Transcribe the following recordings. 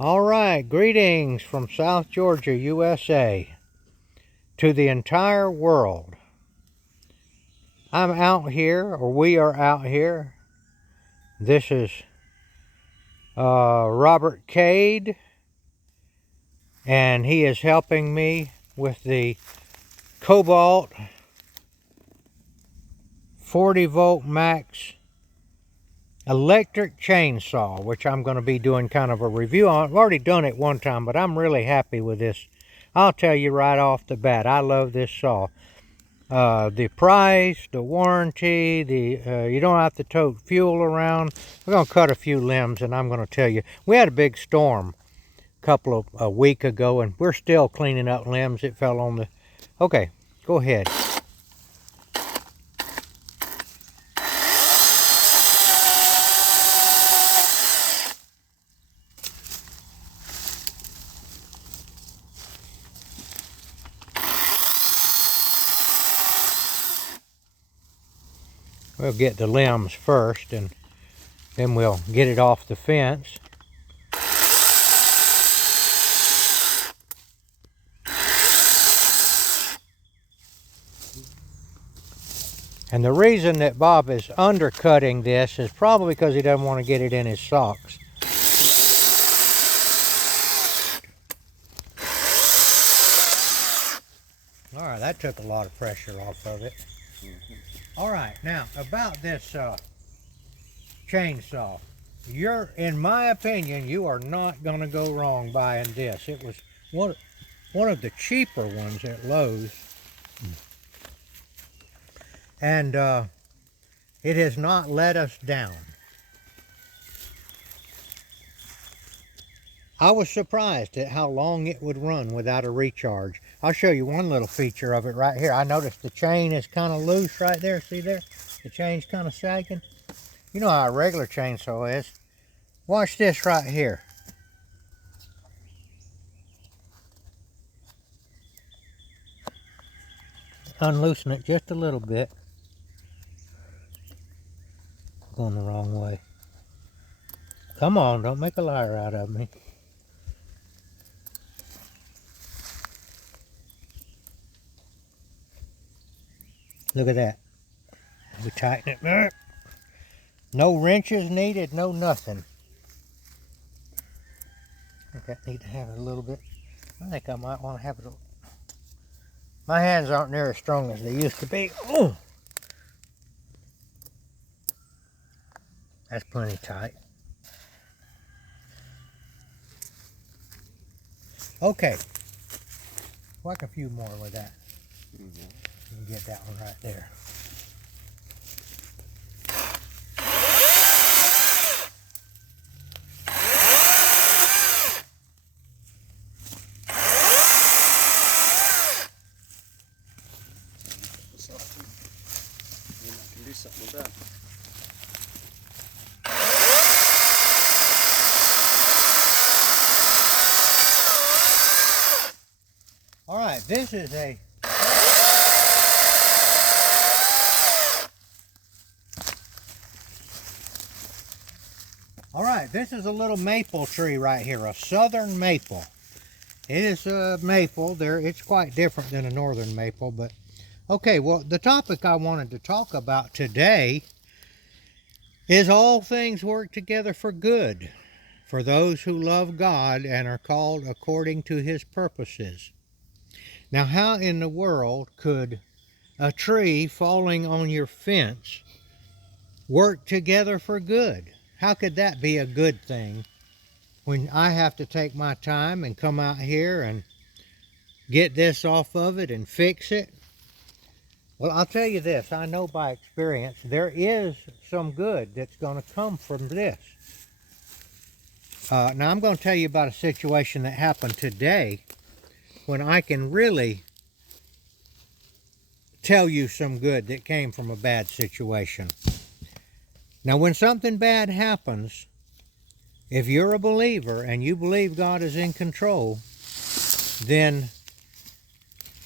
All right, greetings from South Georgia, USA, to the entire world. I'm out here, or we are out here. This is Robert Cade, and he is helping me with the Cobalt 40 volt max electric chainsaw, which I'm going to be doing kind of a review on. I've already done it one time, but I'm really happy with this. I'll tell you right off the bat, I love this saw. The price, the warranty, you don't have to tote fuel around. We're going to cut a few limbs, and I'm going to tell you, we had a big storm a week ago, and we're still cleaning up limbs. It fell on the... Okay, go ahead. We'll get the limbs first, and then we'll get it off the fence. And the reason that Bob is undercutting this is probably because he doesn't want to get it in his socks. All right, that took a lot of pressure off of it. All right, now about this chainsaw. In my opinion, you are not going to go wrong buying this. It was one of the cheaper ones at Lowe's. And it has not let us down. I was surprised at how long it would run without a recharge. I'll show you one little feature of it right here. I noticed the chain is kind of loose right there. See there? The chain's kind of sagging. You know how a regular chainsaw is. Watch this right here. Unloosen it just a little bit. Going the wrong way. Come on, don't make a liar out of me. Look at that. We tighten it there. No wrenches needed, no nothing. I think I need to have it a little bit. I think I might want to have it a... My hands aren't near as strong as they used to be. Oh! That's plenty tight. Okay. Whack a few more with that. You can get that one right there. Can do something with that. All right, this is a... All right, this is a little maple tree right here, a southern maple. It is a maple. It's quite different than a northern maple, but... Okay, well, the topic I wanted to talk about today is all things work together for good, for those who love God and are called according to His purposes. Now, how in the world could a tree falling on your fence work together for good? How could that be a good thing when I have to take my time and come out here and get this off of it and fix it? Well, I'll tell you this. I know by experience there is some good that's going to come from this. Now, I'm going to tell you about a situation that happened today when I can really tell you some good that came from a bad situation. Now, when something bad happens, if you're a believer and you believe God is in control, then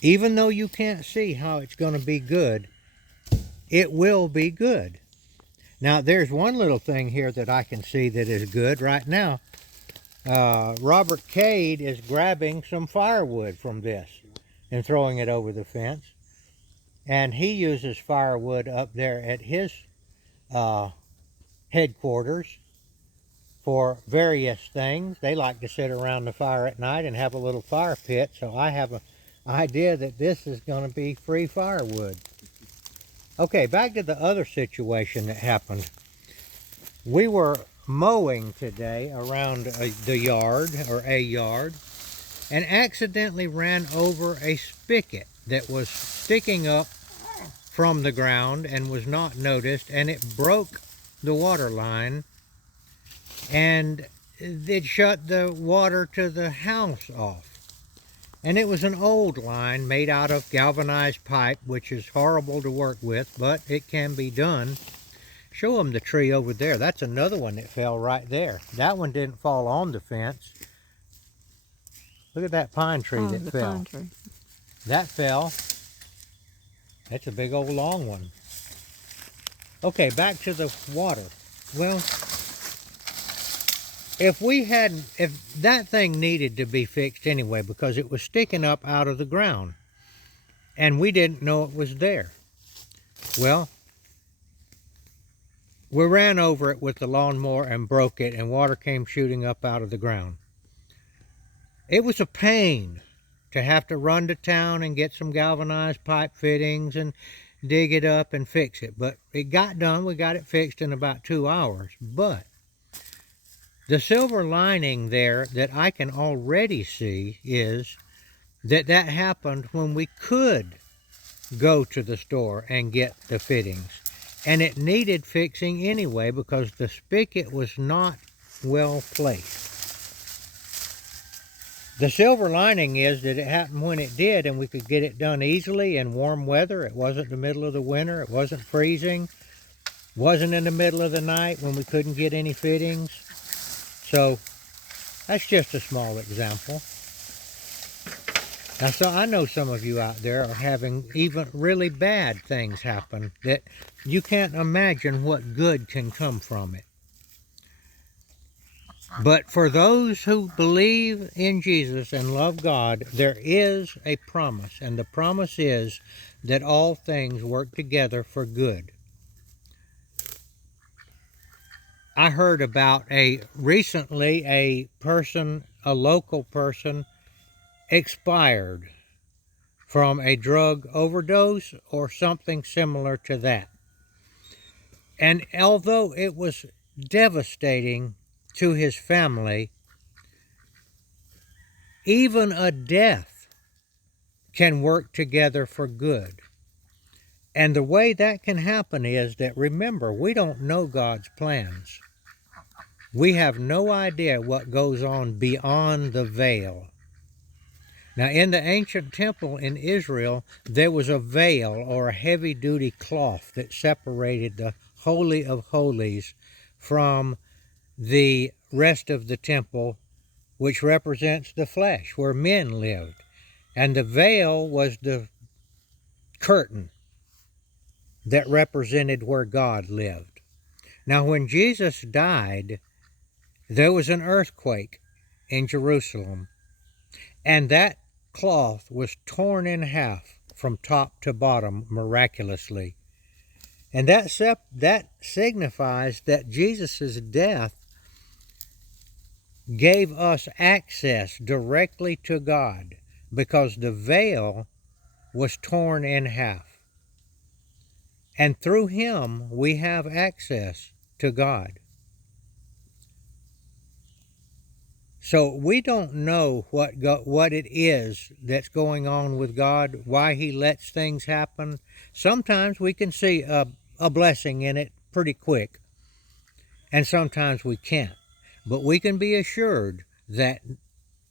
even though you can't see how it's going to be good, it will be good. Now, there's one little thing here that I can see that is good right now. Robert Cade is grabbing some firewood from this and throwing it over the fence. And he uses firewood up there at his headquarters for various things. They like to sit around the fire at night and have a little fire pit, so I have an idea that this is going to be free firewood. Okay, back to the other situation that happened. We were mowing today around the yard, or a yard, and accidentally ran over a spigot that was sticking up from the ground and was not noticed, and it broke the water line, and it shut the water to the house off. And it was an old line made out of galvanized pipe, which is horrible to work with, but it can be done. Show them the tree over there. That's another one that fell right there. That one didn't fall on the fence. Look at that pine tree that fell. Pine tree. That fell. That's a big old long one. Okay, back to the water. Well, if that thing needed to be fixed anyway because it was sticking up out of the ground and we didn't know it was there. Well, we ran over it with the lawnmower and broke it, and water came shooting up out of the ground. It was a pain to have to run to town and get some galvanized pipe fittings and dig it up and fix it. But it got done. We got it fixed in about 2 hours. But the silver lining there that I can already see is that happened when we could go to the store and get the fittings. And it needed fixing anyway because the spigot was not well placed. The silver lining is that it happened when it did, and we could get it done easily in warm weather. It wasn't the middle of the winter. It wasn't freezing. Wasn't in the middle of the night when we couldn't get any fittings. So that's just a small example. Now, so I know some of you out there are having even really bad things happen that you can't imagine what good can come from it. But for those who believe in Jesus and love God, there is a promise, and the promise is that all things work together for good. I heard about recently a local person expired from a drug overdose or something similar to that. And although it was devastating to his family, even a death can work together for good. And the way that can happen is that, remember, we don't know God's plans. We have no idea what goes on beyond the veil. Now, in the ancient temple in Israel, there was a veil or a heavy-duty cloth that separated the Holy of Holies from the rest of the temple, which represents the flesh, where men lived. And the veil was the curtain that represented where God lived. Now, when Jesus died, there was an earthquake in Jerusalem, and that cloth was torn in half from top to bottom miraculously. And that signifies that Jesus' death gave us access directly to God because the veil was torn in half. And through him, we have access to God. So we don't know what it is that's going on with God, why he lets things happen. Sometimes we can see a blessing in it pretty quick, and sometimes we can't. But we can be assured that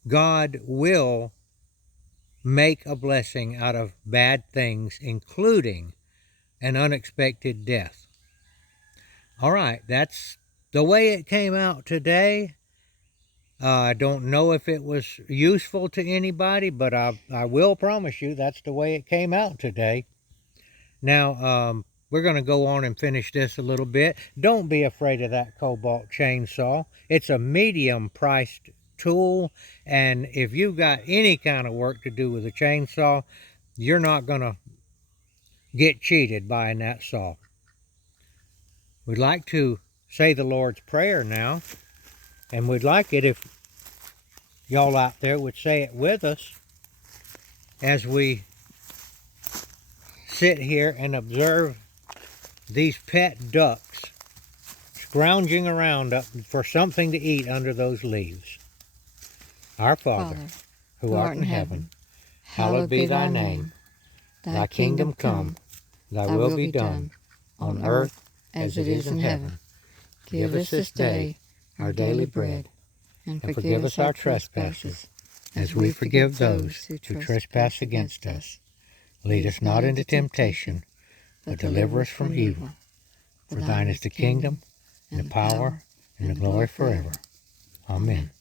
God will make a blessing out of bad things, including an unexpected death. All right, that's the way it came out today. I don't know if it was useful to anybody, but I will promise you that's the way it came out today. Now, we're going to go on and finish this a little bit. Don't be afraid of that Cobalt chainsaw. It's a medium-priced tool, and if you've got any kind of work to do with a chainsaw, you're not going to get cheated buying that saw. We'd like to say the Lord's Prayer now, and we'd like it if y'all out there would say it with us as we sit here and observe these pet ducks scrounging around up for something to eat under those leaves. Our Father, who art in heaven, hallowed be thy name. Thy kingdom come, thy will be done, on earth as it is in heaven. Give us this day our daily bread, and forgive us our trespasses, as we forgive those who trespass against us. Lead us not into temptation, but deliver us from evil. For thine is the kingdom, and the power, and the glory forever. Amen.